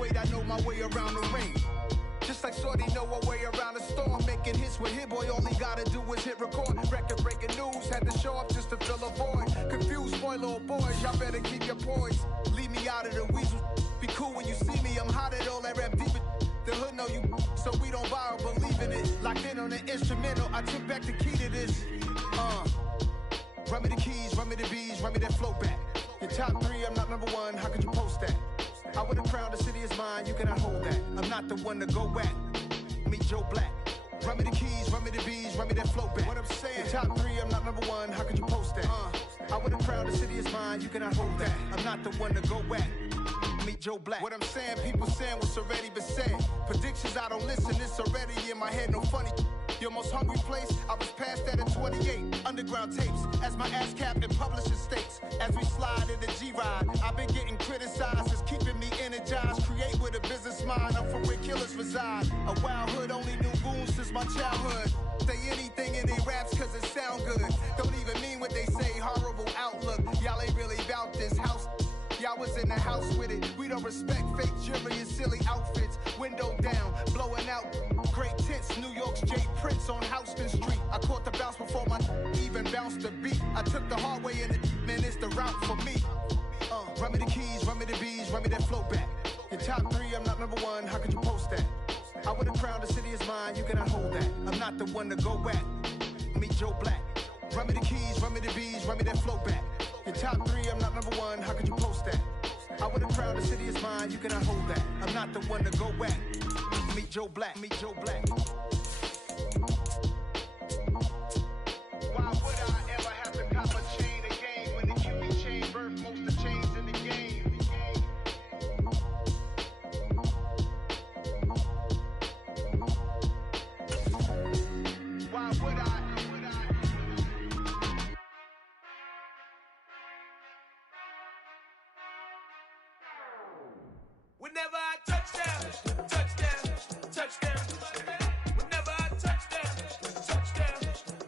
weight, I know my way around the ring. Just like Shorty know her way around the storm, making hits with Hit Boy, all he gotta do is hit record. Record breaking news, had to show up just to fill a void. Confused boy, little boys, y'all better keep your poise. Leave me out of the weasel. Be cool when you see me, I'm hot at all that rap deep. The hood know you, so we don't borrow, believe in it. Locked in on the instrumental, I took back the key to this. Run me the keys, run me the bees, run me that flow back. Your top 3, I'm not number 1, how could you post that? I would've crowned the city is mine, you cannot hold that. I'm not the one to go back. Meet Joe Black. Run me the keys, run me the bees, run me that flow back. What I'm saying, your top 3, I'm not number 1, how could you post that? I would've crowned the city is mine, you cannot hold that. I'm not the one to go back. Meet Joe Black. What I'm saying, people saying what's already been said. Predictions, I don't listen, it's already in my head, no funny. Your most hungry place, I was past that in 28. Underground tapes, as my ass cap in publishing states. As we slide in the G-Ride, I've been getting criticized, it's keeping me energized. Create with a business mind, I'm from where killers reside. A wild hood, only knew goons since my childhood. Say anything in they raps cause it sound good. Don't even mean what they say, horrible outlook. Y'all ain't really about this house. Y'all was in the house with it. We don't respect fake jewelry and silly outfits. Window down, blowing out great tits. New York's Jay Prince on Houston Street. I caught the bounce before my even bounced the beat. I took the hard way in it, man, it's the route for me. Run me the keys, run me the bees, run me that flow back. Your top 3, I'm not number 1, how could you post that? I would've crowned the city is mine, you cannot hold that. I'm not the one to go back. Meet Joe Black. Run me the keys, run me the bees, run me that flow back. Your top 3, I'm not number 1, how could you post that? I would've crowned the city is mine, you cannot hold that. I'm not the one to go back. Meet Joe Black, meet Joe Black. Why would I ever have to cop a chain again when the QB chain birthed most of the chains in the game? Why would I? Whenever I touchdown, touchdown, touchdown. Whenever I touchdown, touchdown,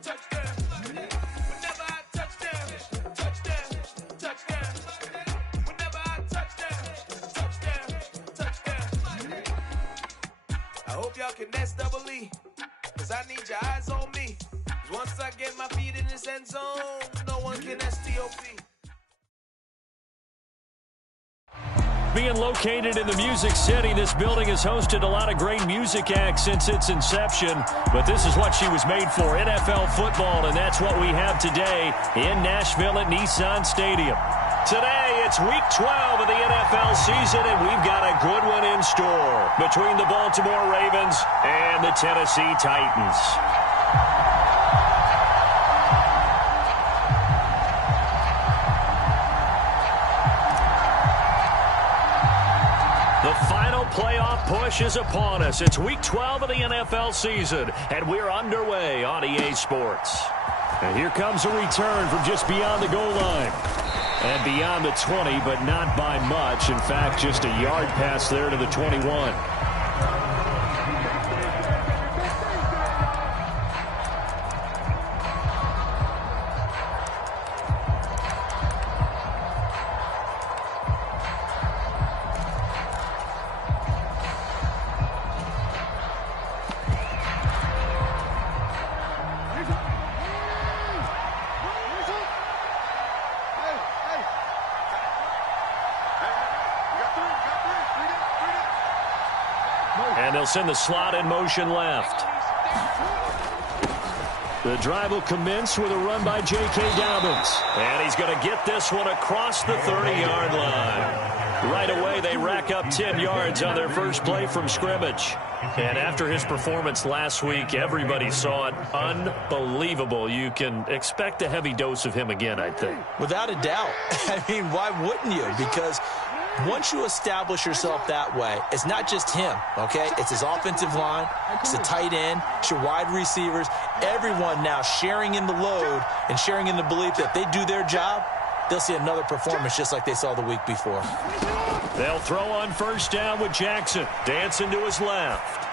touchdown. Whenever I touchdown, touchdown, touchdown. Whenever I touchdown, touchdown. I hope y'all can nest double E, cause I need your eyes on me. 'Cause once I get my feet in this end zone, no one can STOP. Being located in the Music City, this building has hosted a lot of great music acts since its inception. But this is what she was made for, NFL football, and that's what we have today in Nashville at Nissan Stadium. Today, it's Week 12 of the NFL season, and we've got a good one in store between the Baltimore Ravens and the Tennessee Titans. The final playoff push is upon us. It's Week 12 of the NFL season, and we're underway on EA Sports. And here comes a return from just beyond the goal line. And beyond the 20, but not by much. In fact, just a yard pass there to the 21. And they'll send the slot in motion left. The drive will commence with a run by J.K. Dobbins. And he's going to get this one across the 30-yard line. Right away, they rack up 10 yards on their first play from scrimmage. And after his performance last week, everybody saw it. Unbelievable. You can expect a heavy dose of him again, I think. Without a doubt. I mean, why wouldn't you? Because once you establish yourself that way, it's not just him, okay? It's his offensive line, it's the tight end, it's your wide receivers, everyone now sharing in the load and sharing in the belief that they do their job, they'll see another performance just like they saw the week before. They'll throw on first down with Jackson, dancing to his left.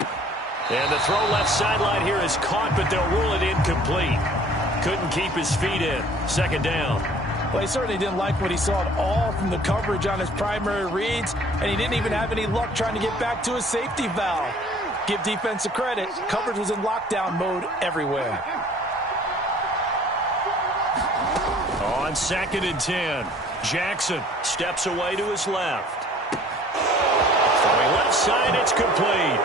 And the throw left sideline here is caught, but they'll rule it incomplete. Couldn't keep his feet in. Second down. Well, he certainly didn't like what he saw at all from the coverage on his primary reads, and he didn't even have any luck trying to get back to his safety valve. Give defensive credit. Coverage was in lockdown mode everywhere. On 2nd and 10, Jackson steps away to his left. From the left side, it's complete.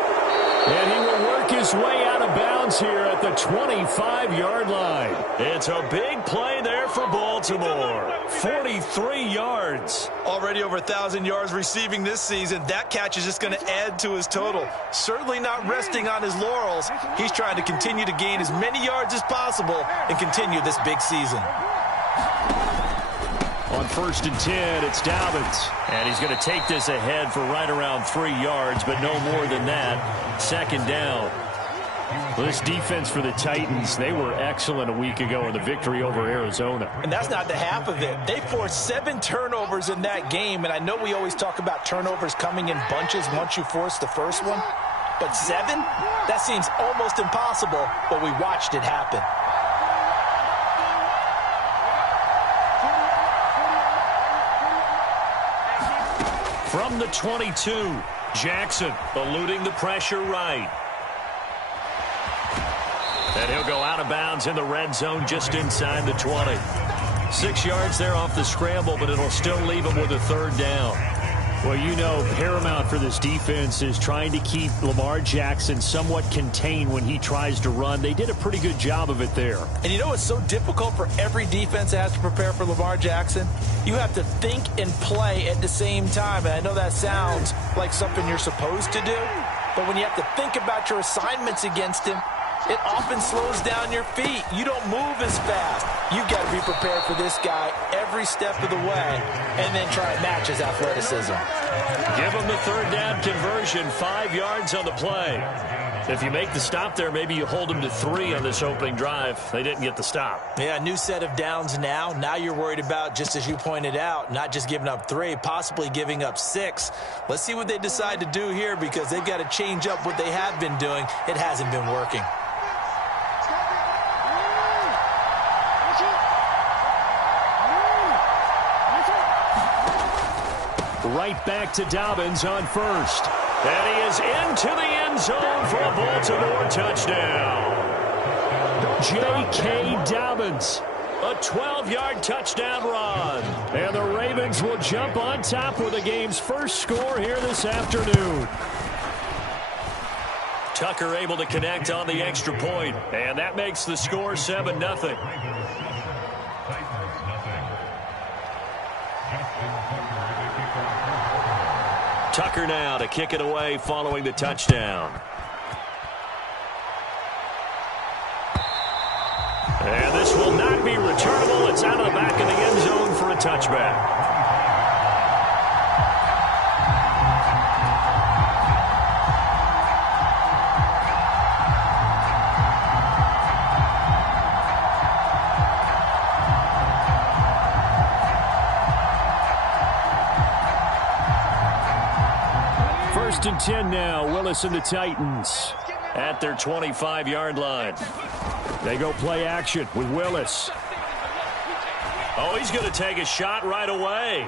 And he will work his way out of bounds here at the 25-yard line. It's a big play there for Baltimore. 43 yards. Already over 1,000 yards receiving this season. That catch is just going to add to his total. Certainly not resting on his laurels. He's trying to continue to gain as many yards as possible and continue this big season. On 1st and 10, it's Dobbins. And he's going to take this ahead for right around 3 yards, but no more than that. 2nd down. This defense for the Titans, they were excellent a week ago in the victory over Arizona. And that's not the half of it. They forced 7 turnovers in that game, and I know we always talk about turnovers coming in bunches once you force the first one. But 7? That seems almost impossible, but we watched it happen. From the 22, Jackson eluding the pressure right. And he'll go out of bounds in the red zone just inside the 20. 6 yards there off the scramble, but it'll still leave him with a 3rd down. Well, you know, paramount for this defense is trying to keep Lamar Jackson somewhat contained when he tries to run. They did a pretty good job of it there. And you know it's so difficult for every defense that has to prepare for Lamar Jackson? You have to think and play at the same time. And I know that sounds like something you're supposed to do, but when you have to think about your assignments against him, it often slows down your feet. You don't move as fast. You've got to be prepared for this guy every step of the way and then try and match his athleticism. Give him the 3rd down conversion, 5 yards on the play. If you make the stop there, maybe you hold him to 3 on this opening drive. They didn't get the stop. Yeah, new set of downs now. Now you're worried about, just as you pointed out, not just giving up 3, possibly giving up 6. Let's see what they decide to do here because they've got to change up what they have been doing. It hasn't been working. Right back to Dobbins on 1st. And he is into the end zone for a Baltimore touchdown. J.K. Dobbins, a 12-yard touchdown run. And the Ravens will jump on top with the game's first score here this afternoon. Tucker able to connect on the extra point, and that makes the score 7-0. Tucker now to kick it away following the touchdown. And this will not be returnable. It's out of the back of the end zone for a touchback. First and 10 now. Willis and the Titans at their 25-yard line. They go play action with Willis. Oh, he's going to take a shot right away.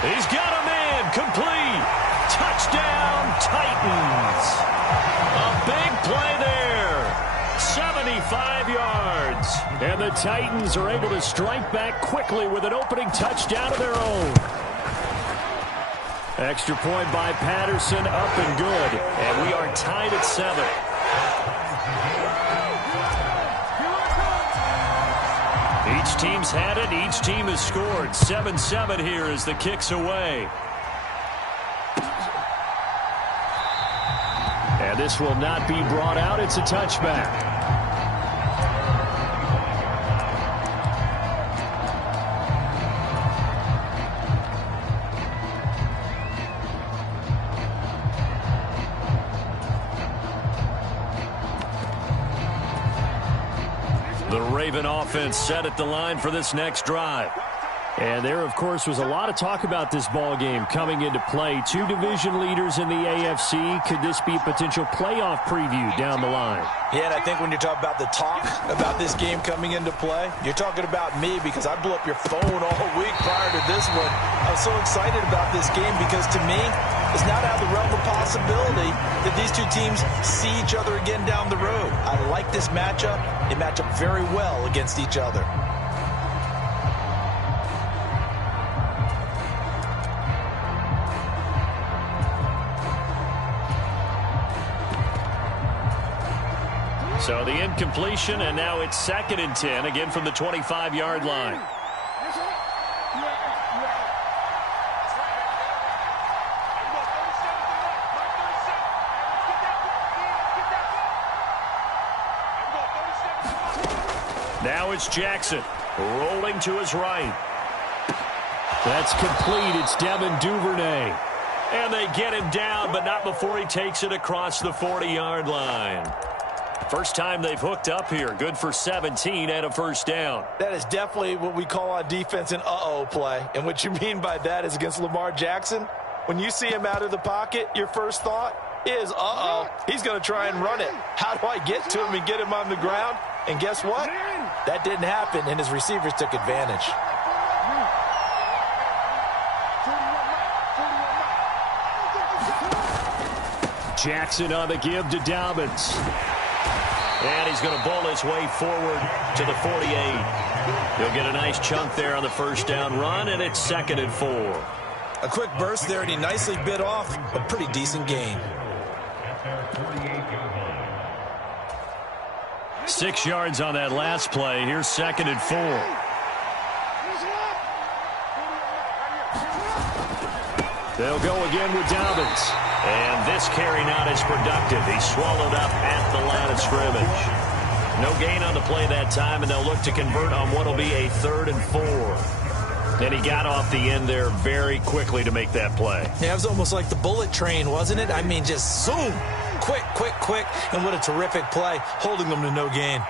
He's got a man. Complete. Touchdown, Titans. A big play there. 75 yards. And the Titans are able to strike back quickly with an opening touchdown of their own. Extra point by Patterson, up and good. And we are tied at 7. Each team's had it. Each team has scored. 7-7 here as the kick's away. And this will not be brought out. It's a touchback. The Raven offense set at the line for this next drive. And there, of course, was a lot of talk about this ball game coming into play. Two division leaders in the AFC. Could this be a potential playoff preview down the line? Yeah, and I think when you're talking about the talk about this game coming into play, you're talking about me because I blew up your phone all week prior to this one. I was so excited about this game because, to me, it's not out of the realm of possibility that these two teams see each other again down the road. I like this matchup. They match up very well against each other. So the incompletion, and now it's 2nd and 10, again from the 25-yard line. Now it's Jackson, rolling to his right. That's complete. It's Devin Duvernay. And they get him down, but not before he takes it across the 40-yard line. First time they've hooked up here. Good for 17 and a first down. That is definitely what we call on defense an uh-oh play. And what you mean by that is against Lamar Jackson, when you see him out of the pocket, your first thought is, uh-oh, he's going to try and run it. How do I get to him and get him on the ground? And guess what? That didn't happen, and his receivers took advantage. Jackson on the give to Dobbins. And he's going to bowl his way forward to the 48. He'll get a nice chunk there on the first down run, and it's 2nd and 4. A quick burst there, and he nicely bit off a pretty decent gain. 6 yards on that last play. Here's 2nd and 4. They'll go again with Dobbins. And this carry not as productive. He's swallowed up at the line of scrimmage. No gain on the play that time, and they'll look to convert on what will be a 3rd and 4. And he got off the end there very quickly to make that play. Yeah, it was almost like the bullet train, wasn't it? I mean, just zoom. Quick, quick, quick. And what a terrific play, holding them to no gain.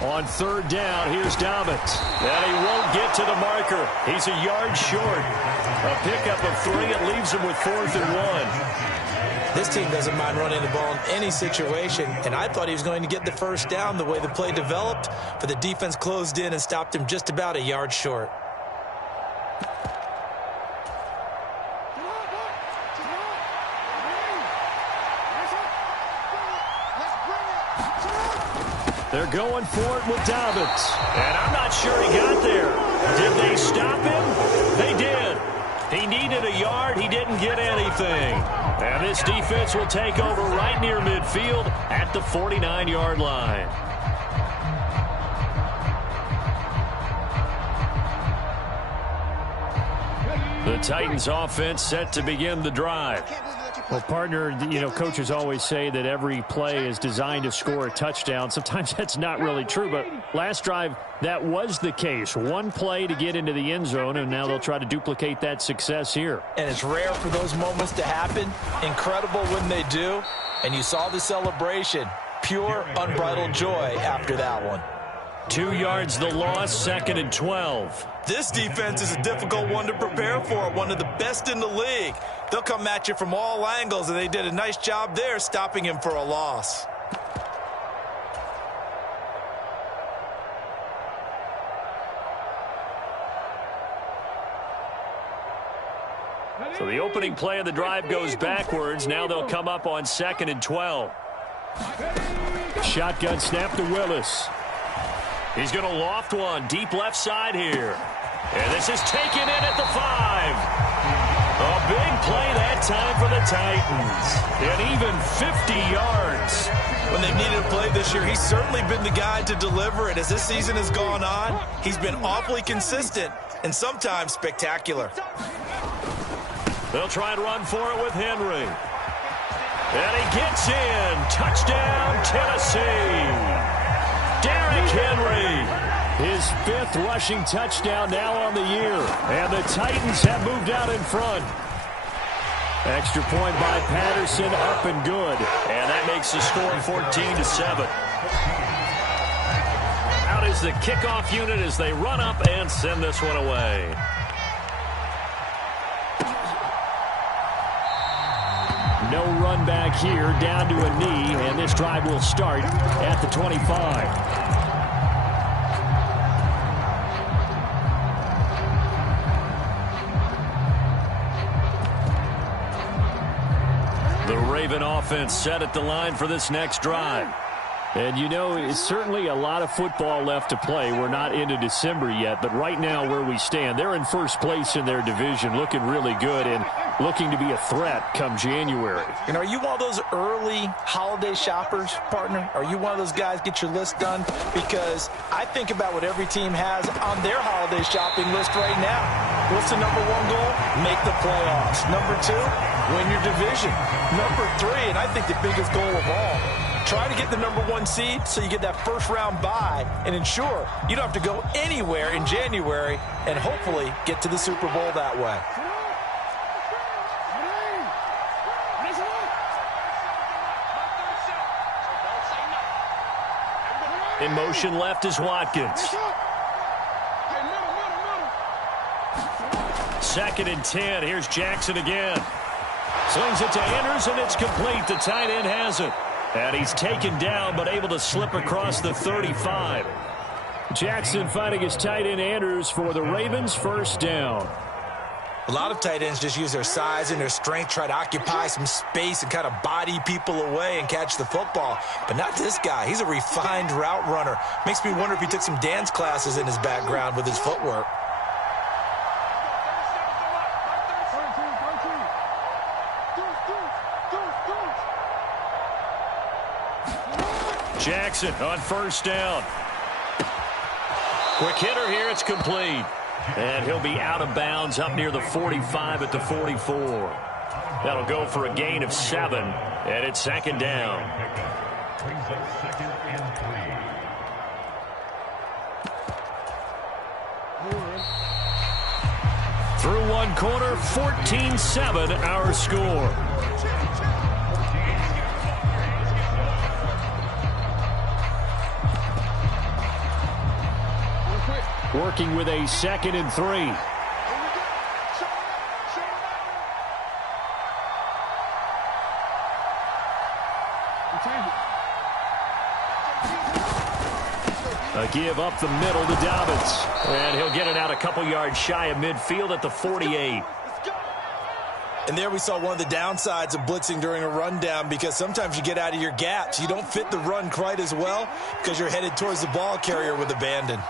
On 3rd down, here's Dobbins. And he won't get to the marker. He's a yard short. A pickup of 3. It leaves him with 4th and 1. This team doesn't mind running the ball in any situation, and I thought he was going to get the first down the way the play developed, but the defense closed in and stopped him just about a yard short. They're going for it with Dobbins. And I'm not sure he got there. Did they stop him? They did. He needed a yard. He didn't get anything. And this defense will take over right near midfield at the 49-yard line. The Titans offense set to begin the drive. Well, partner, you know, coaches always say that every play is designed to score a touchdown. Sometimes that's not really true, but last drive, that was the case. One play to get into the end zone, and now they'll try to duplicate that success here. And it's rare for those moments to happen. Incredible when they do. And you saw the celebration. Pure, unbridled joy after that one. 2 yards the loss, 2nd and 12. This defense is a difficult one to prepare for, one of the best in the league. They'll come at you from all angles, and they did a nice job there stopping him for a loss. So the opening play of the drive goes backwards. Now they'll come up on 2nd and 12. Shotgun snap to Willis. He's going to loft one deep left side here. And this is taken in at the 5. A big play that time for the Titans. And even 50 yards. When they've needed a play this year, he's certainly been the guy to deliver it. As this season has gone on, he's been awfully consistent and sometimes spectacular. They'll try and run for it with Henry. And he gets in. Touchdown, Tennessee. Derrick Henry. His 5th rushing touchdown now on the year. And the Titans have moved out in front. Extra point by Patterson, up and good. And that makes the score 14-7. Out is the kickoff unit as they run up and send this one away. No run back here, down to a knee, and this drive will start at the 25. The Raven offense set at the line for this next drive. And, you know, it's certainly a lot of football left to play. We're not into December yet, but right now where we stand, they're in first place in their division, looking really good and looking to be a threat come January. And are you one of those early holiday shoppers, partner? Are you one of those guys get your list done? Because I think about what every team has on their holiday shopping list right now. What's the number one goal? Make the playoffs. Number 2, win your division. Number 3, and I think the biggest goal of all, try to get the number 1 seed so you get that first round bye and ensure you don't have to go anywhere in January and hopefully get to the Super Bowl that way. In motion left is Watkins. 2nd and 10. Here's Jackson again. Slings it to Andrews, and it's complete. The tight end has it. And he's taken down, but able to slip across the 35. Jackson finding his tight end Andrews for the Ravens' first down. A lot of tight ends just use their size and their strength, try to occupy some space and kind of body people away and catch the football. But not this guy. He's a refined route runner. Makes me wonder if he took some dance classes in his background with his footwork. Jackson on first down. Quick hitter here. It's complete. And he'll be out of bounds up near the 45 at the 44. That'll go for a gain of 7. And it's 2nd down. Through one quarter, 14-7 our score. Working with a 2nd and 3. A give up the middle to Dobbins. And he'll get it out a couple yards shy of midfield at the 48. And there we saw one of the downsides of blitzing during a rundown, because sometimes you get out of your gaps. You don't fit the run quite as well because you're headed towards the ball carrier with abandon.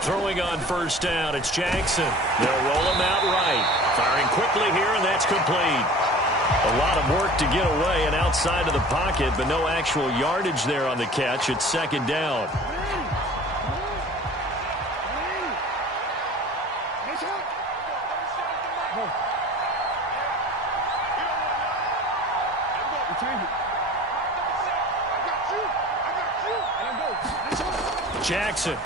Throwing on first down, it's Jackson. They'll roll him out right. Firing quickly here, and that's complete. A lot of work to get away and outside of the pocket, but no actual yardage there on the catch. It's 2nd down. Jackson.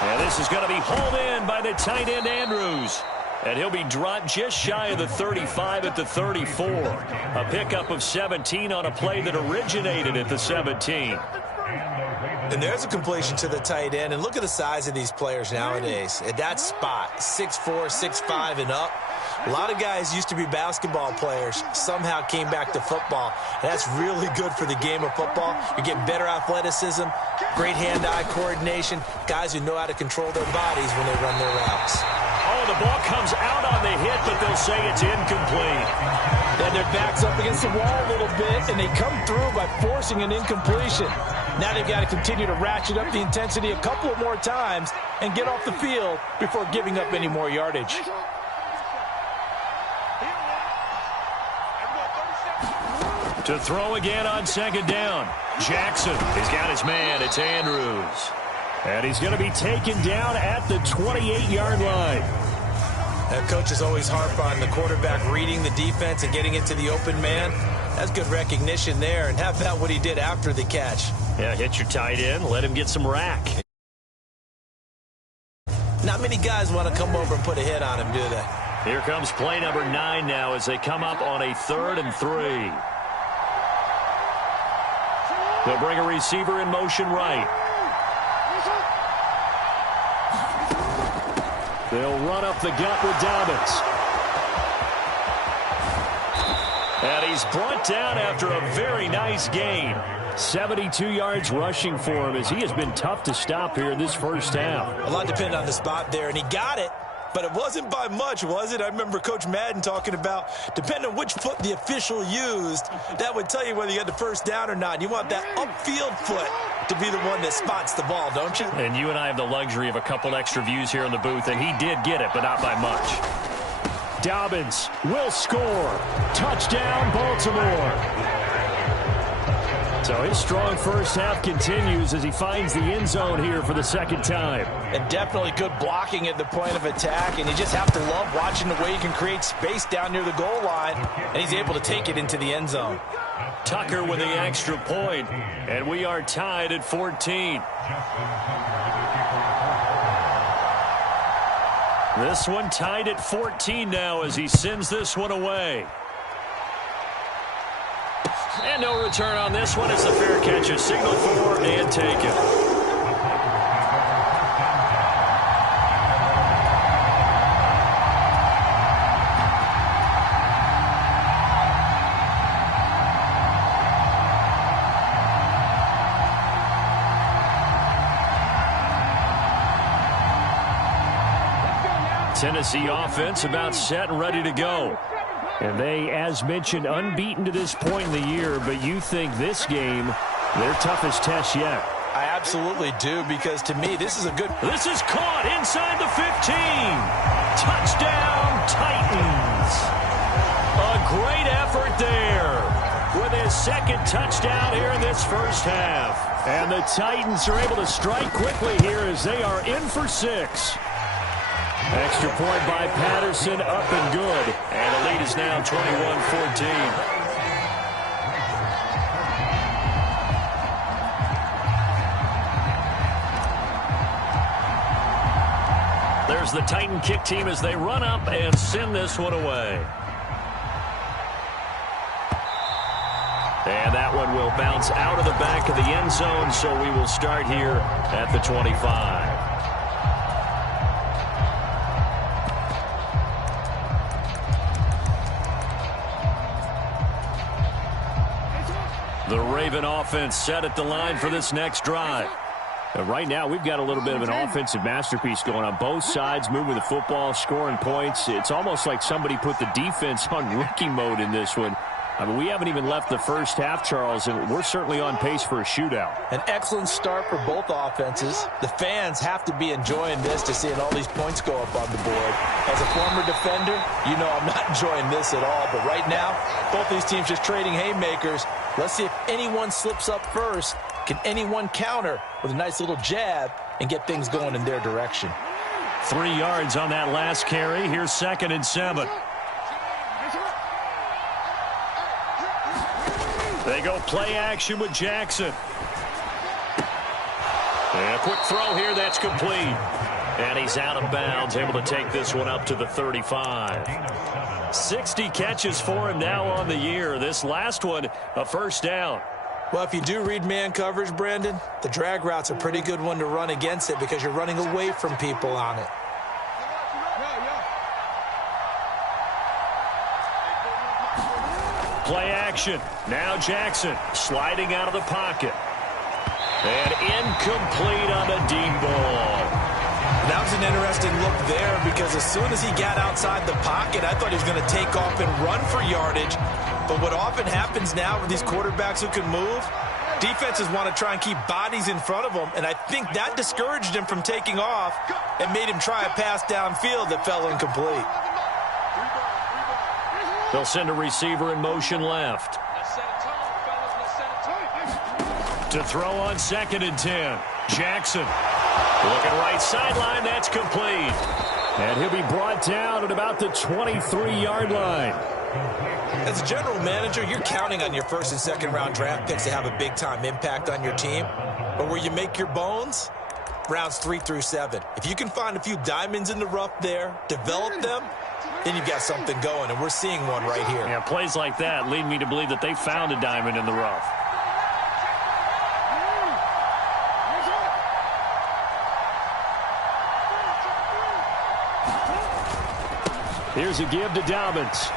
And this is going to be hauled in by the tight end Andrews. And he'll be dropped just shy of the 35 at the 34. A pickup of 17 on a play that originated at the 17. And there's a completion to the tight end. And look at the size of these players nowadays. At that spot, 6'4", 6'5", and up. A lot of guys used to be basketball players, somehow came back to football. And that's really good for the game of football. You're getting better athleticism, great hand-eye coordination, guys who know how to control their bodies when they run their routes. Oh, the ball comes out on the hit, but they'll say it's incomplete. Then their back's up against the wall a little bit, and they come through by forcing an incompletion. Now they've got to continue to ratchet up the intensity a couple of more times and get off the field before giving up any more yardage. To throw again on second down. Jackson has got his man. It's Andrews. And he's going to be taken down at the 28-yard line. That coach is always harp on the quarterback reading the defense and getting it to the open man. That's good recognition there. And how about what he did after the catch? Yeah, hit your tight end. Let him get some rack. Not many guys want to come over and put a hit on him, do they? Here comes play number 9 now as they come up on a 3rd and 3. They'll bring a receiver in motion right. They'll run up the gut with Dobbins. And he's brought down after a very nice game. 72 yards rushing for him as he has been tough to stop here in this first half. A lot depended on the spot there, and he got it. But it wasn't by much, was it? I remember Coach Madden talking about, depending on which foot the official used, that would tell you whether you had the first down or not. You want that upfield foot to be the one that spots the ball, don't you? And you and I have the luxury of a couple extra views here in the booth, and he did get it, but not by much. Dobbins will score. Touchdown, Baltimore. So his strong first half continues as he finds the end zone here for the second time. And definitely good blocking at the point of attack, and you just have to love watching the way he can create space down near the goal line, and he's able to take it into the end zone. Tucker with the extra point, and we are tied at 14. This one tied at 14 now as he sends this one away. And no return on this one. It's a fair catch, a signal for and taken. Tennessee offense about set and ready to go. And they, as mentioned, unbeaten to this point in the year, but you think this game, their toughest test yet. I absolutely do, because to me, this is a good... This is caught inside the 15. Touchdown, Titans. A great effort there with his second touchdown here in this first half. And the Titans are able to strike quickly here as they are in for 6. Extra point by Patterson, up and good. And the lead is now 21-14. There's the Titan kick team as they run up and send this one away. And that one will bounce out of the back of the end zone, so we will start here at the 25. The Raven offense set at the line for this next drive. Right now, we've got a little bit of an offensive masterpiece going on. Both sides moving the football, scoring points. It's almost like somebody put the defense on rookie mode in this one. I mean, we haven't even left the first half, Charles, and we're certainly on pace for a shootout. An excellent start for both offenses. The fans have to be enjoying this to seeing all these points go up on the board. As a former defender, you know I'm not enjoying this at all. But right now, both these teams just trading haymakers. Let's see if anyone slips up first. Can anyone counter with a nice little jab and get things going in their direction? 3 yards on that last carry. Here's 2nd and 7. They go play action with Jackson. And a quick throw here, that's complete. And he's out of bounds, able to take this one up to the 35. 60 catches for him now on the year. This last one, a first down. Well, if you do read man coverage, Brandon, the drag route's a pretty good one to run against it because you're running away from people on it. Play action. Now Jackson sliding out of the pocket. And incomplete on a deep ball. That was an interesting look there because as soon as he got outside the pocket, I thought he was going to take off and run for yardage. But what often happens now with these quarterbacks who can move, defenses want to try and keep bodies in front of them, and I think that discouraged him from taking off and made him try a pass downfield that fell incomplete. They'll send a receiver in motion left. To throw on 2nd and 10. Jackson. Looking right sideline. That's complete. And he'll be brought down at about the 23-yard line. As a general manager, you're counting on your first and second round draft picks to have a big-time impact on your team. But where you make your bones, rounds 3 through 7. If you can find a few diamonds in the rough there, develop them, then you've got something going, and we're seeing one right here. Yeah, plays like that lead me to believe that they found a diamond in the rough. Here's a give to Dobbins.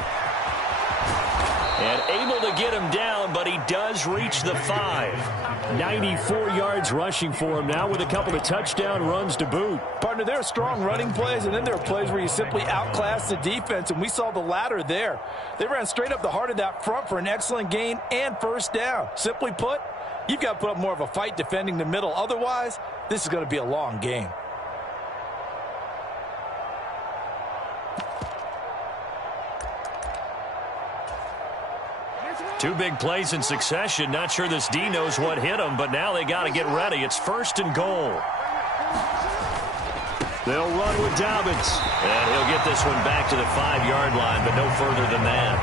And able to get him down, but he does reach the 5. 94 yards rushing for him now with a couple of touchdown runs to boot. Partner, there are strong running plays, and then there are plays where you simply outclass the defense, and we saw the latter there. They ran straight up the heart of that front for an excellent gain and first down. Simply put, you've got to put up more of a fight defending the middle. Otherwise, this is going to be a long game. Two big plays in succession. Not sure this D knows what hit him, but now they got to get ready. It's 1st and goal. They'll run with Dobbins. And he'll get this one back to the 5-yard line, but no further than that.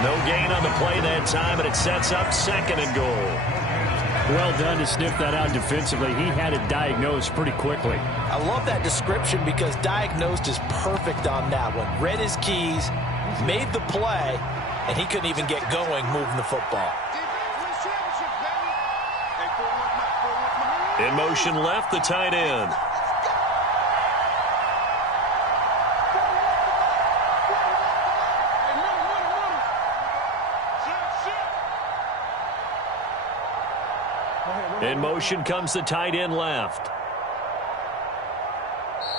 No gain on the play that time, and it sets up 2nd and goal. Well done to sniff that out defensively. He had it diagnosed pretty quickly. I love that description because diagnosed is perfect on that one. Read his keys, made the play, and he couldn't even get going moving the football. In motion left, the tight end. In motion comes the tight end left.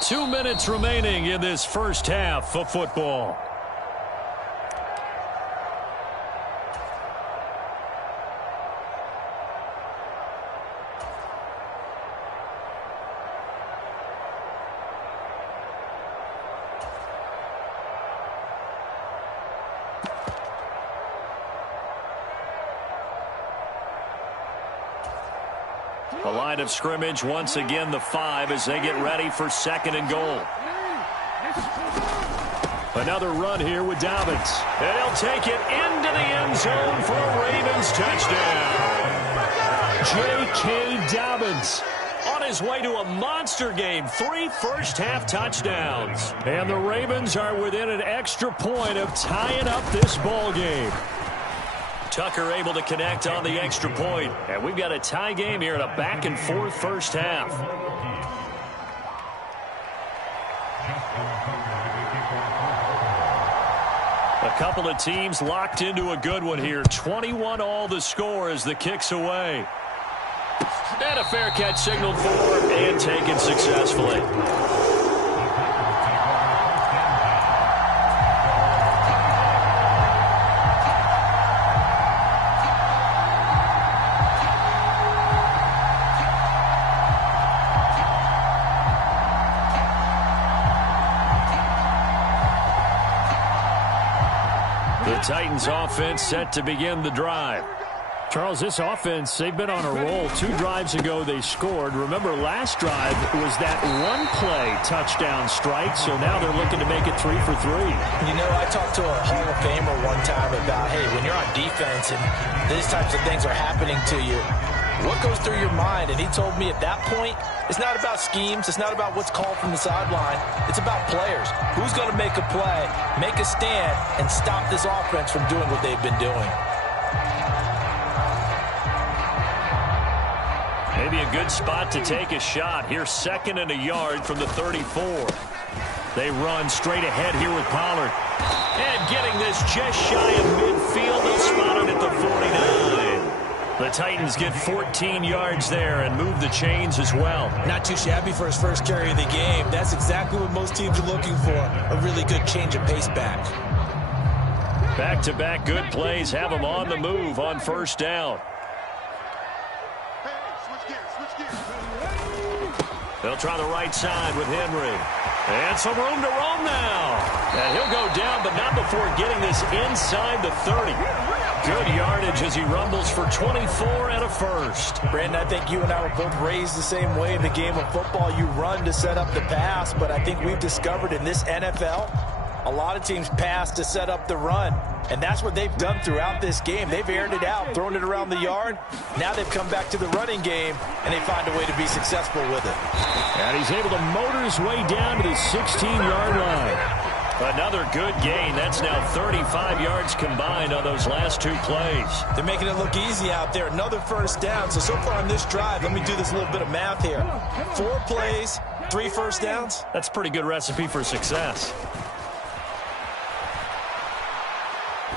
2 minutes remaining in this first half of football. The line of scrimmage, once again, the 5 as they get ready for 2nd and goal. Another run here with Dobbins. And he'll take it into the end zone for a Ravens touchdown. J.K. Dobbins on his way to a monster game. 3 first-half touchdowns. And the Ravens are within an extra point of tying up this ball game. Tucker able to connect on the extra point. And we've got a tie game here in a back-and-forth first half. A couple of teams locked into a good one here. 21-all the score as the kick's away. And a fair catch signaled for and taken successfully. The Titans offense set to begin the drive. Charles, this offense, they've been on a roll. 2 drives ago they scored. Remember, last drive was that one-play touchdown strike, so now they're looking to make it 3 for 3. You know, I talked to a Hall of Famer one time about, hey, when you're on defense and these types of things are happening to you, what goes through your mind? And he told me at that point, it's not about schemes. It's not about what's called from the sideline. It's about players. Who's going to make a play, make a stand, and stop this offense from doing what they've been doing. Maybe a good spot to take a shot. Here's 2nd and a yard from the 34. They run straight ahead here with Pollard. And getting this just shy of midfield. They'll spot him at the 49. The Titans get 14 yards there and move the chains as well. Not too shabby for his first carry of the game. That's exactly what most teams are looking for. A really good change of pace back. Back-to-back good plays have them on the move on first down. They'll try the right side with Henry. And some room to roam now. And he'll go down, but not before getting this inside the 30. Good yardage as he rumbles for 24 and a first. Brandon, I think you and I were both raised the same way in the game of football. You run to set up the pass, but I think we've discovered in this NFL, a lot of teams pass to set up the run. And that's what they've done throughout this game. They've aired it out, thrown it around the yard. Now they've come back to the running game, and they find a way to be successful with it. And he's able to motor his way down to the 16-yard line. Another good gain. That's now 35 yards combined on those last two plays. They're making it look easy out there. Another first down. So far on this drive, let me do this little bit of math here. 4 plays, 3 first downs. That's a pretty good recipe for success.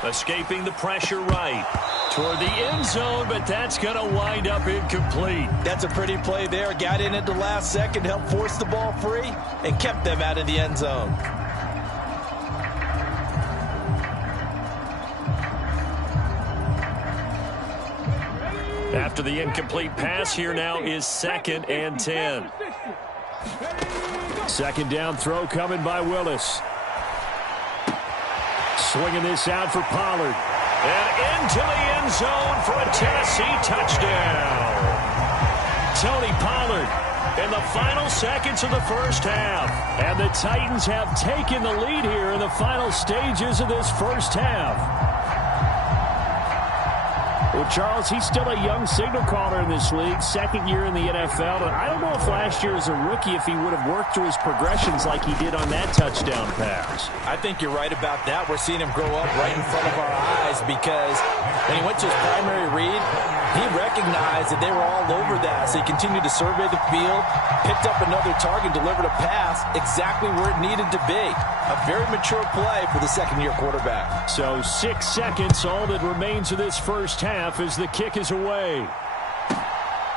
Escaping the pressure right toward the end zone, but that's going to wind up incomplete. That's a pretty play there. Got in at the last second, helped force the ball free, and kept them out of the end zone. After the incomplete pass, here now is 2nd and 10. Second down throw coming by Willis. Swinging this out for Pollard. And into the end zone for a Tennessee touchdown. Tony Pollard in the final seconds of the first half. And the Titans have taken the lead here in the final stages of this first half. Well, Charles, he's still a young signal caller in this league, 2nd year in the NFL. And I don't know if last year as a rookie if he would have worked through his progressions like he did on that touchdown pass. I think you're right about that. We're seeing him grow up right in front of our eyes because when he went to his primary read, he recognized that they were all over that. So he continued to survey the field, picked up another target, delivered a pass exactly where it needed to be. A very mature play for the 2nd-year quarterback. So 6 seconds, all that remains of this first half as the kick is away.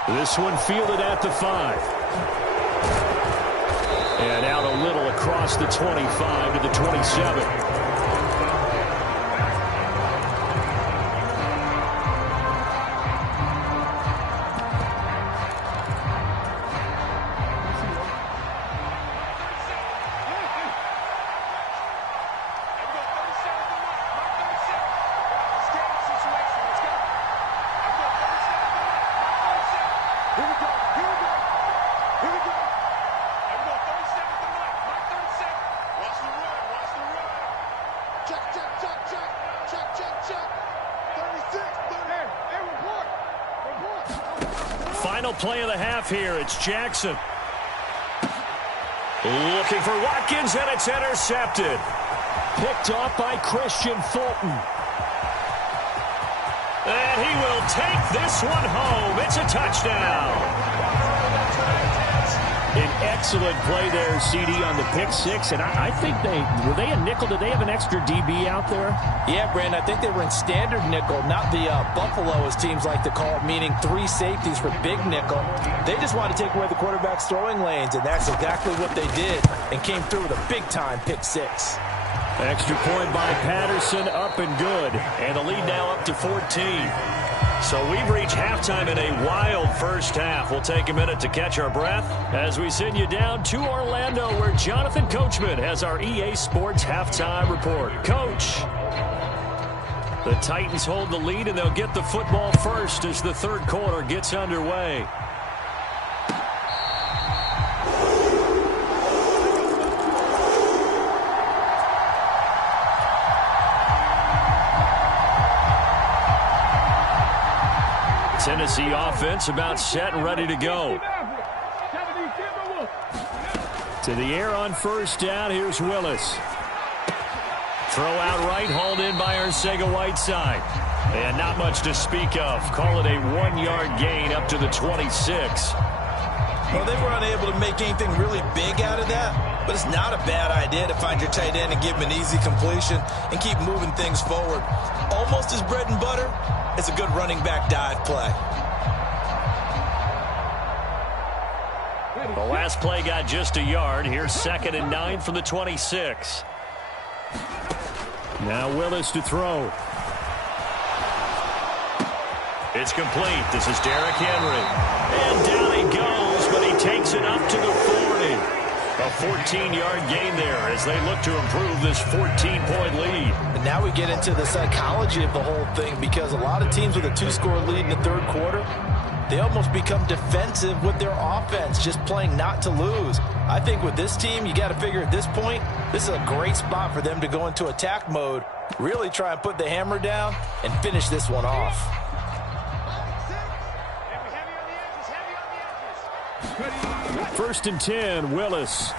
This one fielded at the 5. And out a little across the 25 to the 27. Final play of the half here. It's Jackson. Looking for Watkins, and it's intercepted. Picked off by Christian Fulton. And he will take this one home. It's a touchdown. An excellent play there, CD, on the pick 6. And I think were they a nickel? Did they have an extra DB out there? Yeah, Brandon, I think they were in standard nickel, not the Buffalo, as teams like to call it, meaning 3 safeties for big nickel. They just wanted to take away the quarterback's throwing lanes, and that's exactly what they did, and came through with a big-time pick 6. Extra point by Patterson, up and good. And the lead now up to 14. So we've reached halftime in a wild first half. We'll take a minute to catch our breath as we send you down to Orlando, where Jonathan Coachman has our EA Sports halftime report. Coach, the Titans hold the lead, and they'll get the football first as the third quarter gets underway. Tennessee offense about set and ready to go. To the air on first down. Here's Willis. Throw out right, hauled in by Arcega-Whiteside. And not much to speak of. Call it a 1-yard gain up to the 26. Well, they were unable to make anything really big out of that, but it's not a bad idea to find your tight end and give him an easy completion and keep moving things forward. Almost as bread and butter. It's a good running back dive play. The last play got just a yard. Here's 2nd and 9 from the 26. Now Willis to throw. It's complete. This is Derrick Henry. And down he goes, but he takes it up to the 40. A 14-yard gain there as they look to improve this 14-point lead. And now we get into the psychology of the whole thing, because a lot of teams with a 2-score lead in the third quarter, they almost become defensive with their offense, just playing not to lose. I think with this team, you got to figure at this point, this is a great spot for them to go into attack mode, really try and put the hammer down and finish this one off. First and 10, Willis.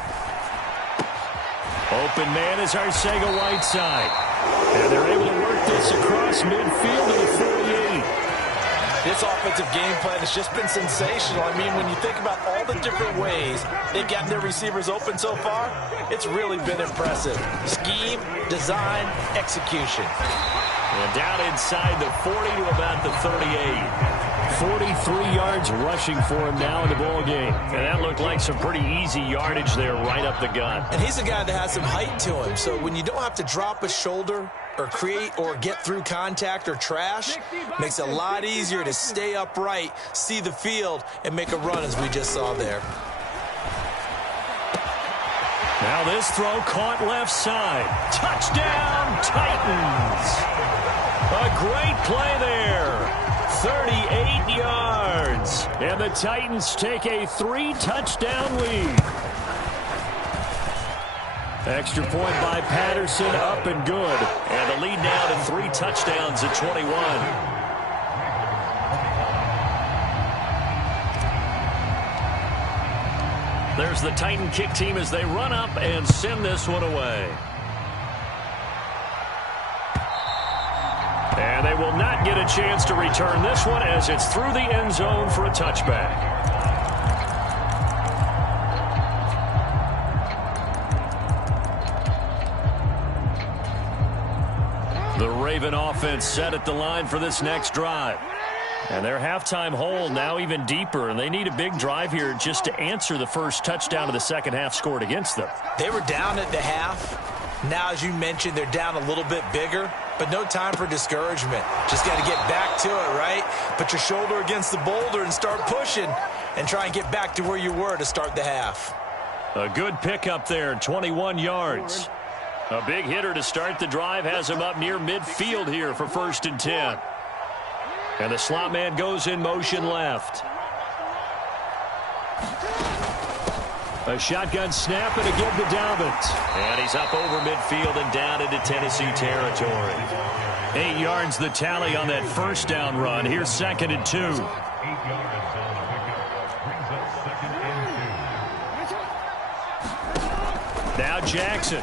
Open man is Arcega-Whiteside. And they're able to work this across midfield to the 48. This offensive game plan has just been sensational. I mean, when you think about all the different ways they've gotten their receivers open so far, it's really been impressive. Scheme, design, execution. And down inside the 40 to about the 38. 43 yards rushing for him now in the ball game. And that looked like some pretty easy yardage there right up the gut. And he's a guy that has some height to him. So when you don't have to drop a shoulder or create or get through contact or trash, makes it a lot easier to stay upright, see the field, and make a run as we just saw there. Now this throw caught left side. Touchdown, Titans. A great play there. 38 yards. And the Titans take a 3-touchdown lead. Extra point by Patterson, up and good. And the lead now to 3 touchdowns at 21. There's the Titan kick team as they run up and send this one away. And they will not get a chance to return this one as it's through the end zone for a touchback. The Raven offense set at the line for this next drive. And their halftime hole now even deeper, and they need a big drive here just to answer the first touchdown of the second half scored against them. They were down at the half. Now, as you mentioned, they're down a little bit bigger, but no time for discouragement. Just got to get back to it, right? Put your shoulder against the boulder and start pushing and try and get back to where you were to start the half. A good pickup there, 21 yards. A big hitter to start the drive has him up near midfield here for 1st and 10. And the slot man goes in motion left. A shotgun snap and again to Dobbins. And he's up over midfield and down into Tennessee territory. 8 yards the tally on that first down run. Here's 2nd and 2. Now Jackson.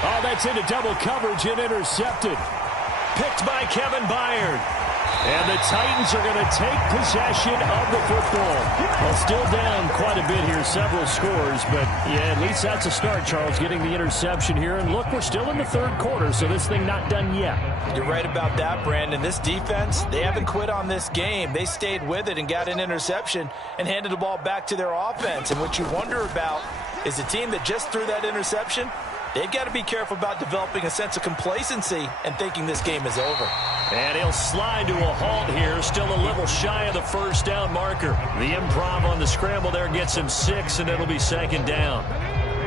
Oh, that's into double coverage and intercepted. Picked by Kevin Byard. And the Titans are going to take possession of the football. Well, still down quite a bit here, several scores. But, yeah, at least that's a start, Charles, getting the interception here. And, look, we're still in the third quarter, so this thing not done yet. You're right about that, Brandon. This defense, they haven't quit on this game. They stayed with it and got an interception and handed the ball back to their offense. And what you wonder about is a team that just threw that interception, they've got to be careful about developing a sense of complacency and thinking this game is over. And he'll slide to a halt here, still a little shy of the first down marker. The improv on the scramble there gets him 6, and it'll be 2nd down.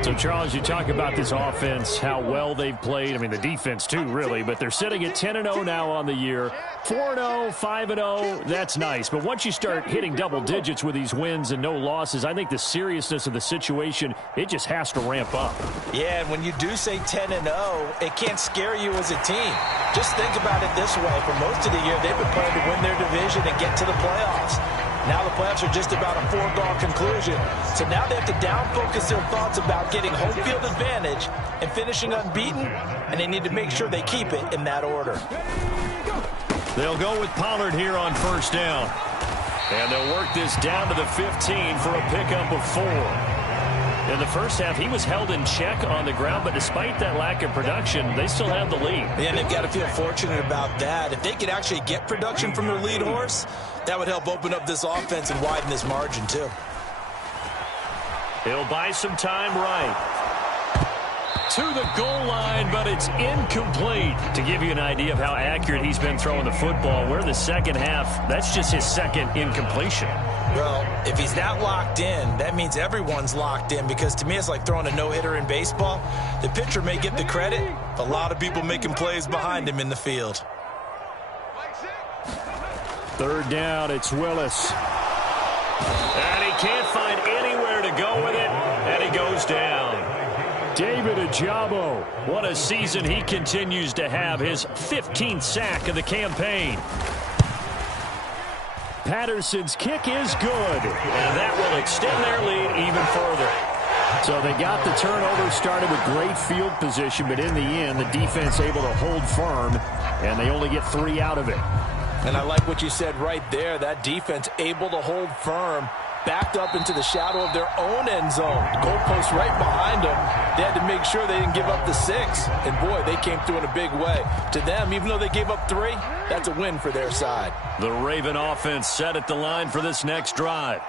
So, Charles, you talk about this offense, how well they've played. I mean, the defense, too, really. But they're sitting at 10-0 now on the year. 4-0, 5-0, that's nice. But once you start hitting double digits with these wins and no losses, I think the seriousness of the situation, it just has to ramp up. Yeah, and when you do say 10-0, it can't scare you as a team. Just think about it this way. For most of the year, they've been playing to win their division and get to the playoffs. Now the playoffs are just about a foregone conclusion. So now they have to down-focus their thoughts about getting home field advantage and finishing unbeaten, and they need to make sure they keep it in that order. They'll go with Pollard here on first down. And they'll work this down to the 15 for a pickup of 4. In the first half, he was held in check on the ground, but despite that lack of production, they still have the lead. And they've got to feel fortunate about that. If they could actually get production from their lead horse, that would help open up this offense and widen this margin, too. He'll buy some time right. To the goal line, but it's incomplete. To give you an idea of how accurate he's been throwing the football, we're the second half. That's just his second incompletion. Well, if he's that locked in, that means everyone's locked in, because to me it's like throwing a no-hitter in baseball. The pitcher may get the credit, a lot of people making plays behind him in the field. Third down, it's Willis. And he can't find anywhere to go with it, and he goes down. David Ajabo, what a season he continues to have, his 15th sack of the campaign. Patterson's kick is good, and that will extend their lead even further. So they got the turnover, started with great field position, but in the end, the defense able to hold firm, and they only get 3 out of it. And I like what you said right there. That defense able to hold firm, backed up into the shadow of their own end zone. Goalpost right behind them. They had to make sure they didn't give up the 6. And, boy, they came through in a big way. To them, even though they gave up 3, that's a win for their side. The Raven offense set at the line for this next drive.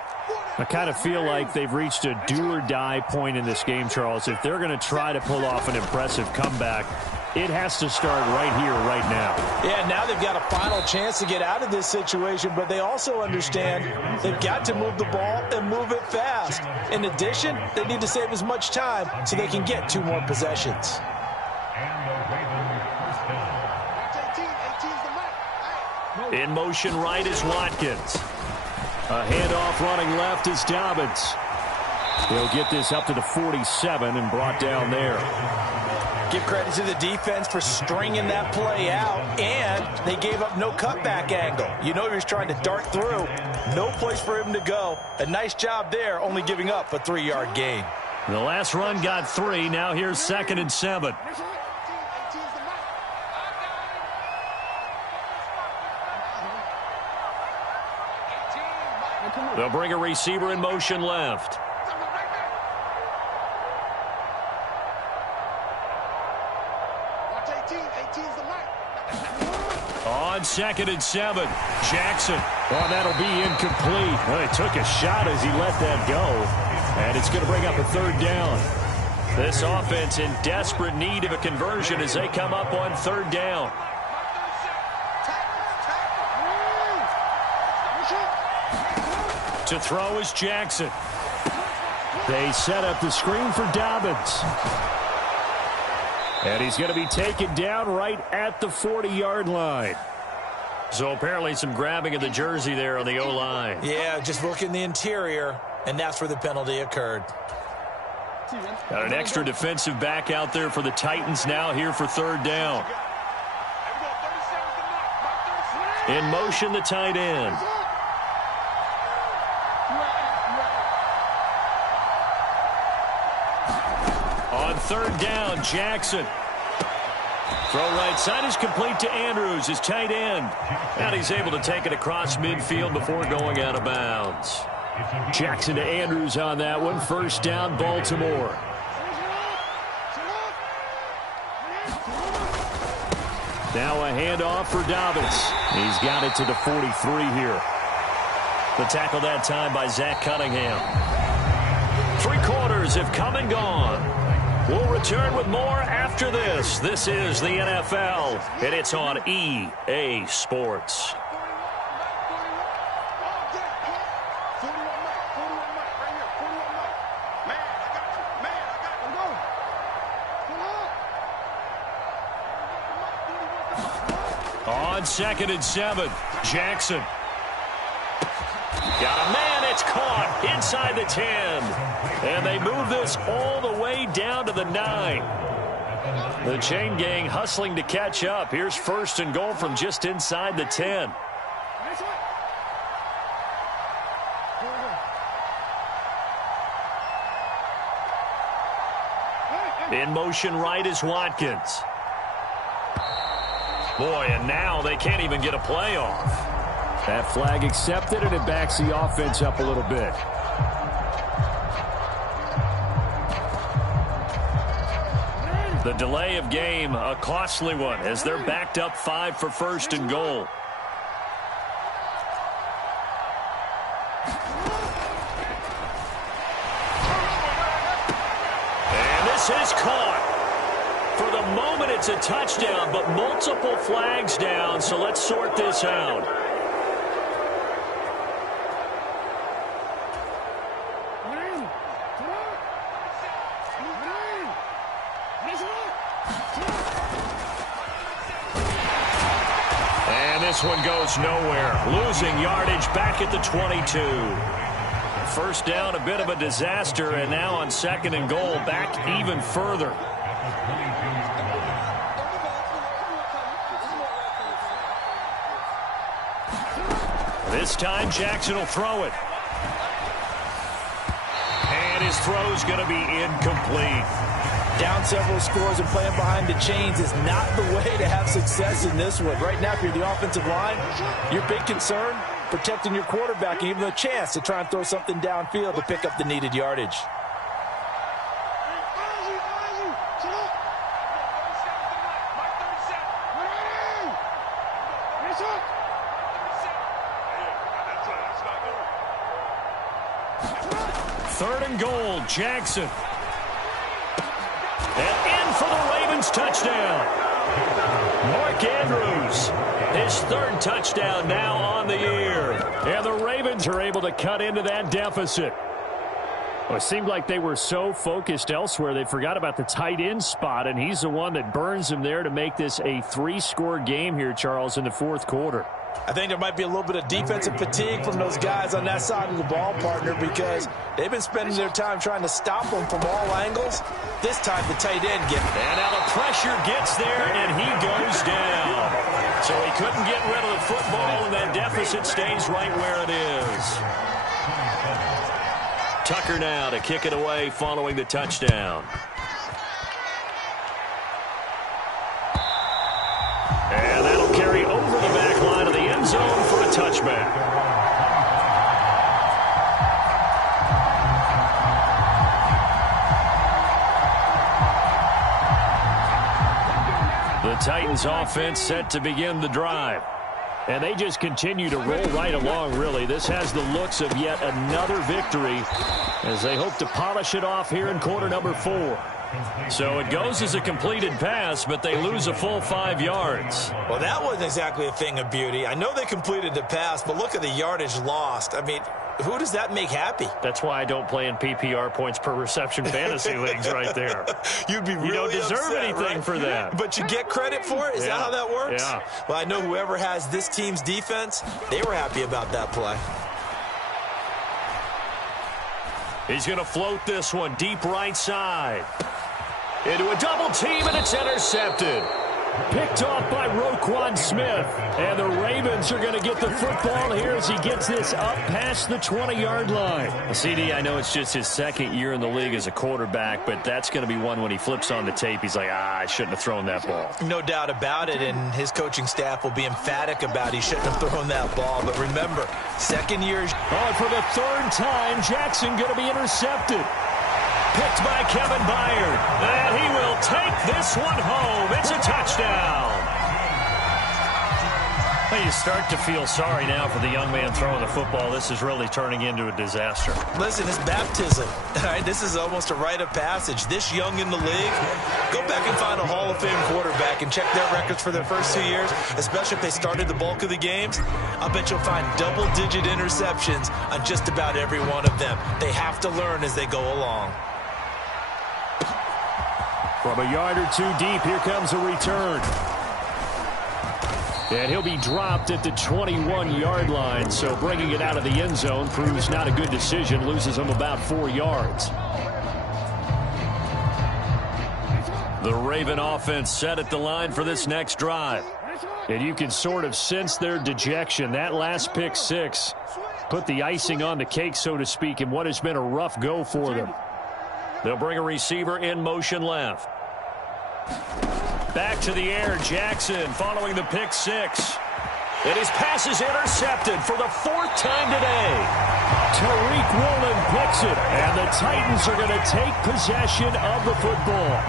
I kind of feel like they've reached a do-or-die point in this game, Charles. If they're going to try to pull off an impressive comeback, it has to start right here, right now. Yeah, now they've got a final chance to get out of this situation, but they also understand they've got to move the ball and move it fast. In addition, they need to save as much time so they can get 2 more possessions. In motion right is Watkins. A handoff running left is Dobbins. He'll get this up to the 47 and brought down there. Give credit to the defense for stringing that play out, and they gave up no cutback angle. You know he was trying to dart through. No place for him to go. A nice job there, only giving up a 3-yard gain. The last run got 3. Now here's 2nd and 7. They'll bring a receiver in motion left. On 2nd and 7, Jackson. Oh, that'll be incomplete. Well, he took a shot as he let that go. And it's going to bring up a 3rd down. This offense in desperate need of a conversion as they come up on 3rd down. To throw is Jackson. They set up the screen for Dobbins. And he's going to be taken down right at the 40-yard line. So apparently some grabbing of the jersey there on the O-line. Yeah, just look in the interior, and that's where the penalty occurred. Got an extra defensive back out there for the Titans now here for 3rd down. In motion, the tight end. On 3rd down, Jackson. Throw right side is complete to Andrews, his tight end. And he's able to take it across midfield before going out of bounds. Jackson to Andrews on that one. 1st down, Baltimore. Now a handoff for Dobbins. He's got it to the 43 here. The tackle that time by Zach Cunningham. 3 quarters have come and gone. We'll return with more after this. This is the NFL, and it's on EA Sports. On 2nd and 7, Jackson. Got a man, it's caught inside the 10. And they move this all the way down to the 9. The chain gang hustling to catch up. Here's 1st and goal from just inside the 10. In motion right is Watkins. Boy, and now they can't even get a play off. That flag accepted, and it backs the offense up a little bit. The delay of game, a costly one, as they're backed up 5 for 1st and goal. And this is caught. For the moment, it's a touchdown, but multiple flags down, so let's sort this out. this one goes nowhere. Losing yardage back at the 22. First down, a bit of a disaster, and now on 2nd and goal, back even further. This time, Jackson will throw it. And his throw's going to be incomplete. Down several scores and playing behind the chains is not the way to have success in this one. Right now, if you're the offensive line, your big concern, protecting your quarterback and giving him a chance to try and throw something downfield to pick up the needed yardage. Third and goal, Jackson. And in for the Ravens touchdown. Mark Andrews, his 3rd touchdown now on the year. And the Ravens are able to cut into that deficit. Well, it seemed like they were so focused elsewhere they forgot about the tight end spot, and he's the one that burns them there to make this a 3-score game here, Charles, in the 4th quarter. I think there might be a little bit of defensive fatigue from those guys on that side of the ball, partner, because they've been spending their time trying to stop them from all angles. This time the tight end gets. And now the pressure gets there, and he goes down. So he couldn't get rid of the football, and that deficit stays right where it is. Tucker now to kick it away following the touchdown. And that'll carry over the back line of the end zone for a touchback. The Titans offense set to begin the drive. And they just continue to roll right along, really. This has the looks of yet another victory as they hope to polish it off here in quarter number 4. So it goes as a completed pass, but they lose a full 5 yards. Well, that wasn't exactly a thing of beauty. I know they completed the pass, but look at the yardage lost. I mean, who does that make happy? That's why I don't play in PPR points per reception fantasy leagues right there. You'd be really You don't deserve upset, anything right? for that. But you get credit for it? Is that how that works? Yeah. Well, I know whoever has this team's defense, they were happy about that play. He's going to float this one deep right side. Into a double team, and it's intercepted. Picked off by Roquan Smith. And the Ravens are going to get the football here as he gets this up past the 20-yard line. CD, I know it's just his 2nd year in the league as a quarterback, but that's going to be one when he flips on the tape. He's like, I shouldn't have thrown that ball. No doubt about it, and his coaching staff will be emphatic about he shouldn't have thrown that ball. But remember, 2nd year. Oh, and for the 3rd time, Jackson going to be intercepted. Picked by Kevin Byard. And he will take this one home. It's a touchdown. Well, you start to feel sorry now for the young man throwing the football. This is really turning into a disaster. Listen, it's baptism. All right, this is almost a rite of passage. This young in the league, go back and find a Hall of Fame quarterback and check their records for their first 2 years, especially if they started the bulk of the games. I'll bet you'll find double-digit interceptions on just about every one of them. They have to learn as they go along. From a yard or 2 deep, here comes a return. And he'll be dropped at the 21-yard line, so bringing it out of the end zone proves not a good decision, loses him about 4 yards. The Raven offense set at the line for this next drive. And you can sort of sense their dejection. That last pick 6 put the icing on the cake, so to speak, in what has been a rough go for them. They'll bring a receiver in motion left. Back to the air, Jackson following the pick 6. And his pass is intercepted for the 4th time today. Tariq Woolen picks it, and the Titans are going to take possession of the football.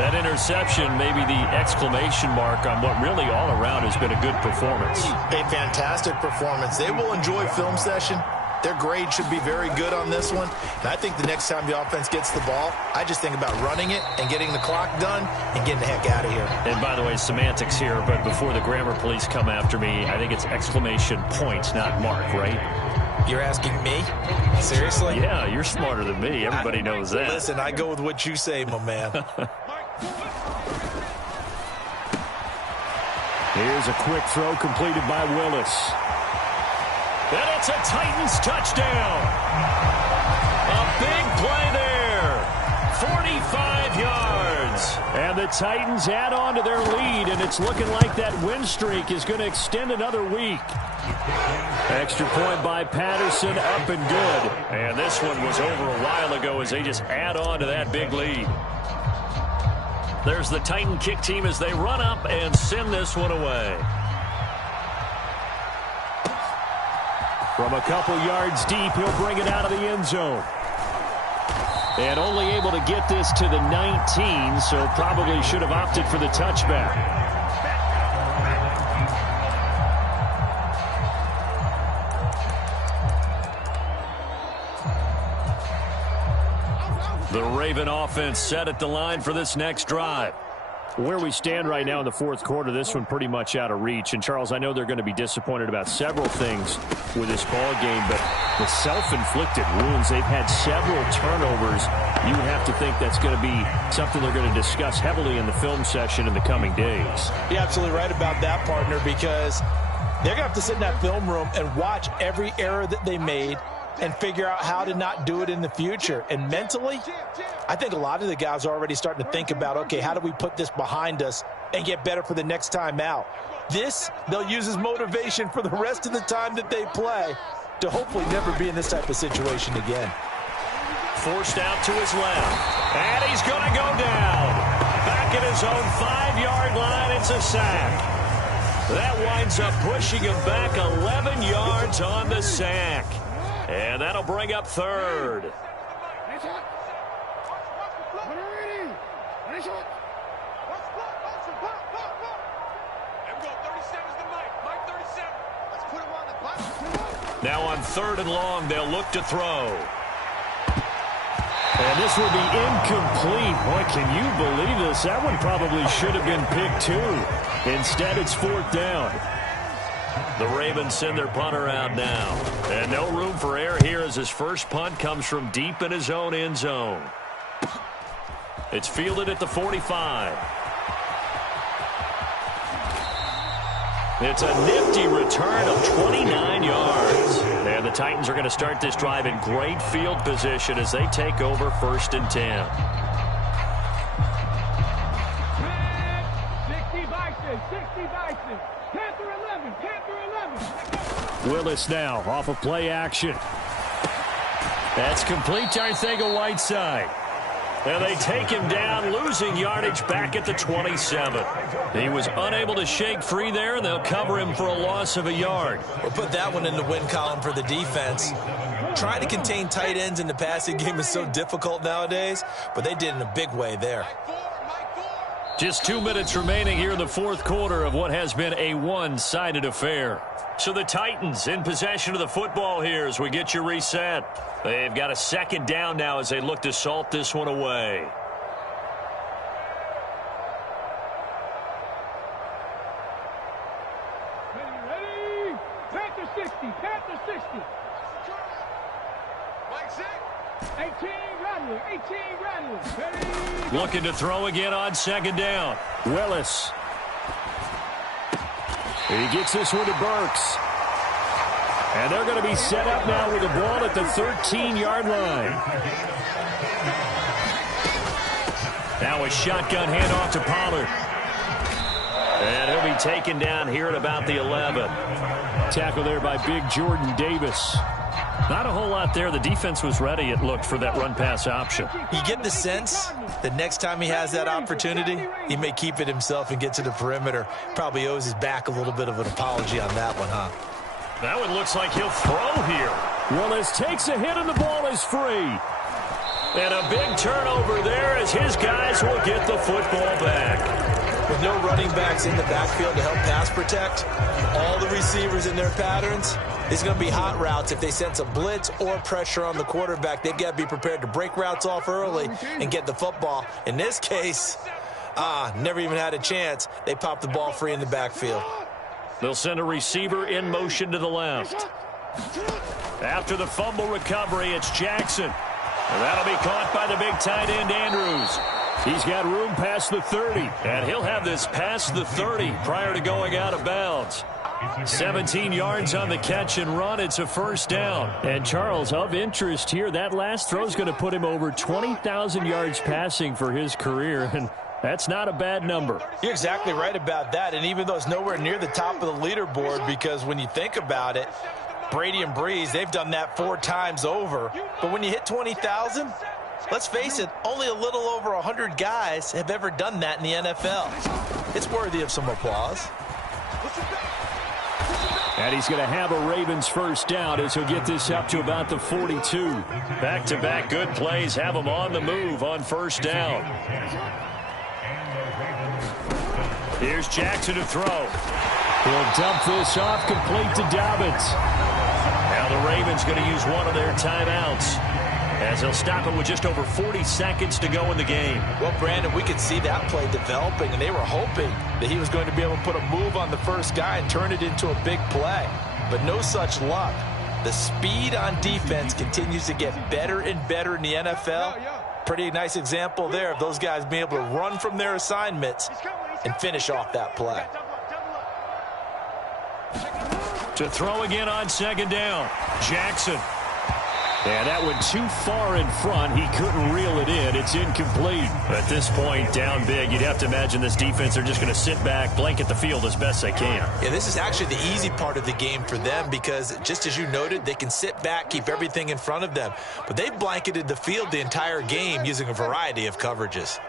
That interception may be the exclamation mark on what really all around has been a good performance. A fantastic performance. They will enjoy film session. Their grade should be very good on this one. And I think the next time the offense gets the ball, I just think about running it and getting the clock done and getting the heck out of here. And by the way, semantics here, but before the grammar police come after me, I think it's exclamation point, not mark, right? You're asking me? Seriously? Yeah, you're smarter than me. Everybody knows that. Listen, I go with what you say, my man. Here's a quick throw completed by Willis. And it's a Titans touchdown. A big play there. 45 yards. And the Titans add on to their lead, and it's looking like that win streak is going to extend another week. Extra point by Patterson, up and good. And this one was over a while ago as they just add on to that big lead. There's the Titan kick team as they run up and send this one away. From a couple yards deep, he'll bring it out of the end zone. And only able to get this to the 19, so probably should have opted for the touchback. The Raven offense set at the line for this next drive. Where we stand right now in the fourth quarter, this one pretty much out of reach. And, Charles, I know they're going to be disappointed about several things with this ball game, but the self-inflicted wounds, they've had several turnovers. You would have to think that's going to be something they're going to discuss heavily in the film session in the coming days. You're absolutely right about that, partner, because they're going to have to sit in that film room and watch every error that they made and figure out how to not do it in the future. And mentally, I think a lot of the guys are already starting to think about, okay, how do we put this behind us and get better for the next time out? This, they'll use as motivation for the rest of the time that they play to hopefully never be in this type of situation again. Forced out to his left. And he's going to go down. Back at his own 5-yard line, it's a sack. That winds up pushing him back 11 yards on the sack. And that'll bring up third. Now on 3rd and long, they'll look to throw. And this will be incomplete. Boy, can you believe this? That one probably should have been picked too. Instead, it's 4th down. The Ravens send their punter out now. And no room for error here as his first punt comes from deep in his own end zone. It's fielded at the 45. It's a nifty return of 29 yards. And the Titans are going to start this drive in great field position as they take over 1st and 10. 60 Bison. Panther 11. Willis now off of play action. That's complete to Arcega-Whiteside. And they take him down, losing yardage back at the 27. He was unable to shake free there, and they'll cover him for a loss of a yard. We'll put that one in the win column for the defense. Trying to contain tight ends in the passing game is so difficult nowadays, but they did in a big way there. Just 2 minutes remaining here in the fourth quarter of what has been a one-sided affair. So the Titans in possession of the football here as we get you reset. They've got a 2nd down now as they look to salt this one away. Ready. Panther 60. 18 Rattler. Ready. Looking to throw again on 2nd down. Willis. He gets this one to Burks. And they're going to be set up now with the ball at the 13-yard line. Now a shotgun handoff to Pollard. And he'll be taken down here at about the 11. Tackle there by big Jordan Davis. Not a whole lot there. The defense was ready, it looked, for that run-pass option. You get the sense that next time he has that opportunity, he may keep it himself and get to the perimeter. Probably owes his back a little bit of an apology on that one, huh? That one looks like he'll throw here. Willis takes a hit and the ball is free. And a big turnover there as his guys will get the football back. With no running backs in the backfield to help pass protect, all the receivers in their patterns, it's going to be hot routes. If they sense a blitz or pressure on the quarterback, they've got to be prepared to break routes off early and get the football. In this case, never even had a chance. They popped the ball free in the backfield. They'll send a receiver in motion to the left. After the fumble recovery, it's Jackson. And that'll be caught by the big tight end, Andrews. He's got room past the 30, and he'll have this past the 30 prior to going out of bounds. 17 yards on the catch and run. It's a first down. And Charles, of interest here, that last throw is going to put him over 20,000 yards passing for his career, and that's not a bad number. You're exactly right about that, and even though it's nowhere near the top of the leaderboard, because when you think about it, Brady and Breeze, they've done that 4 times over. But when you hit 20,000, let's face it, only a little over 100 guys have ever done that in the NFL. It's worthy of some applause. And he's going to have a Ravens first down as he'll get this up to about the 42. Back-to-back good plays have him on the move on first down. Here's Jackson to throw. He'll dump this off complete to Dobbins. Now the Ravens going to use one of their timeouts, as they'll stop it with just over 40 seconds to go in the game. Well, Brandon, we could see that play developing, and they were hoping that he was going to be able to put a move on the first guy and turn it into a big play. But no such luck. The speed on defense continues to get better and better in the NFL. Pretty nice example there of those guys being able to run from their assignments and finish off that play. To throw again on second down, Jackson. And that went too far in front. He couldn't reel it in. It's incomplete. At this point, down big, you'd have to imagine this defense are just going to sit back, blanket the field as best they can. Yeah, this is actually the easy part of the game for them because, just as you noted, they can sit back, keep everything in front of them. But they've blanketed the field the entire game using a variety of coverages.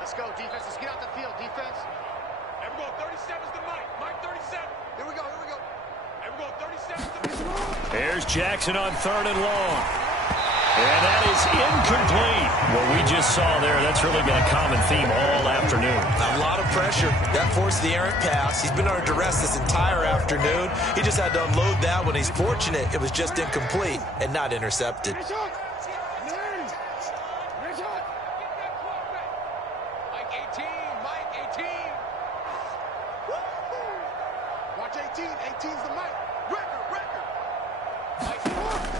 Let's go, defense. Let's get out the field, defense. Everyone, 37's the mic. Mike 37. Here we go, here we go. Everyone, 37's the mic. Here's Jackson on third and long. And that is incomplete. What we just saw there, that's really been a common theme all afternoon. A lot of pressure. That forced the errant pass. He's been under duress this entire afternoon. He just had to unload that when he's fortunate. It was just incomplete and not intercepted.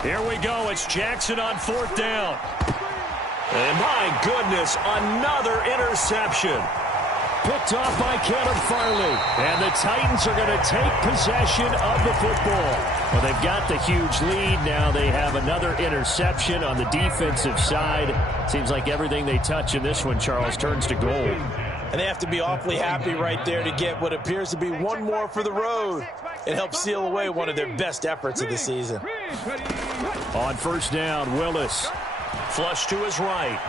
Here we go. It's Jackson on fourth down. And my goodness, another interception. Picked off by Caleb Farley. And the Titans are going to take possession of the football. Well, they've got the huge lead. Now they have another interception on the defensive side. Seems like everything they touch in this one, Charles, turns to gold. And they have to be awfully happy right there to get what appears to be one more for the road. It helps seal away one of their best efforts of the season. On first down, Willis. Flush to his right.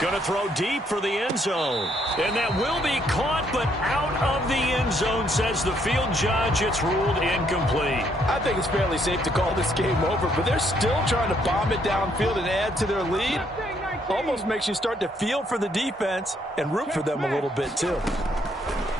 Going to throw deep for the end zone. And that will be caught, but out of the end zone, says the field judge. It's ruled incomplete. I think it's fairly safe to call this game over, but they're still trying to bomb it downfield and add to their lead. Almost makes you start to feel for the defense and root for them a little bit, too.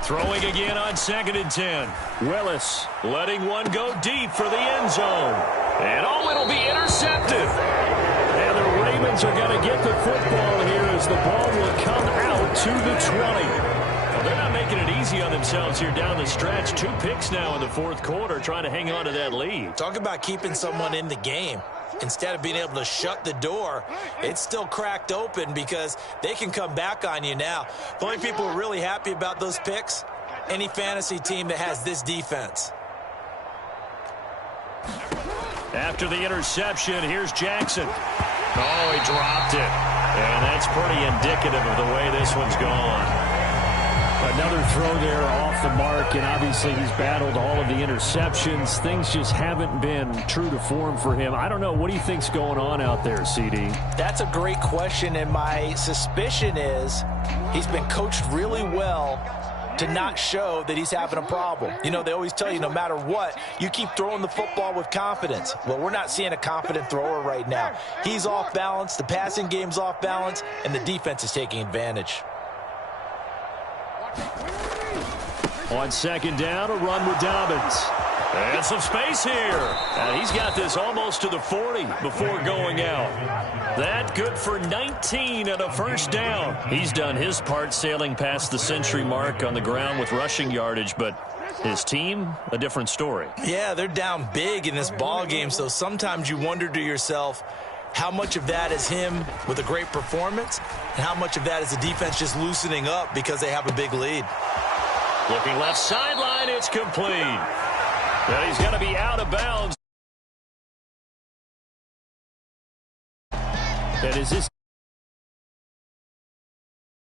Throwing again on 2nd and 10. Willis letting one go deep for the end zone. And it'll be intercepted. And the Ravens are going to get the football here as the ball will come out to the 20. Well, they're not making it easy on themselves here down the stretch. 2 picks now in the fourth quarter, trying to hang on to that lead. Talk about keeping someone in the game. Instead of being able to shut the door, it's still cracked open because they can come back on you now. The only people who are really happy about those picks, any fantasy team that has this defense. After the interception, here's Jackson. Oh, he dropped it. And that's pretty indicative of the way this one's gone. Another throw there off the mark, and obviously he's battled all of the interceptions. Things just haven't been true to form for him. I don't know. What do you think's going on out there, CD? That's a great question, and my suspicion is he's been coached really well to not show that he's having a problem. You know, they always tell you no matter what, you keep throwing the football with confidence. Well, we're not seeing a confident thrower right now. He's off balance, the passing game's off balance, and the defense is taking advantage. On 2nd down, a run with Dobbins. And some space here. And he's got this almost to the 40 before going out. That good for 19 and a first down. He's done his part sailing past the century mark on the ground with rushing yardage, but his team, a different story. Yeah, they're down big in this ball game, so sometimes you wonder to yourself, How much of that is him with a great performance, and how much of that is the defense just loosening up because they have a big lead? Looking left sideline, it's complete. And he's going to be out of bounds. And is this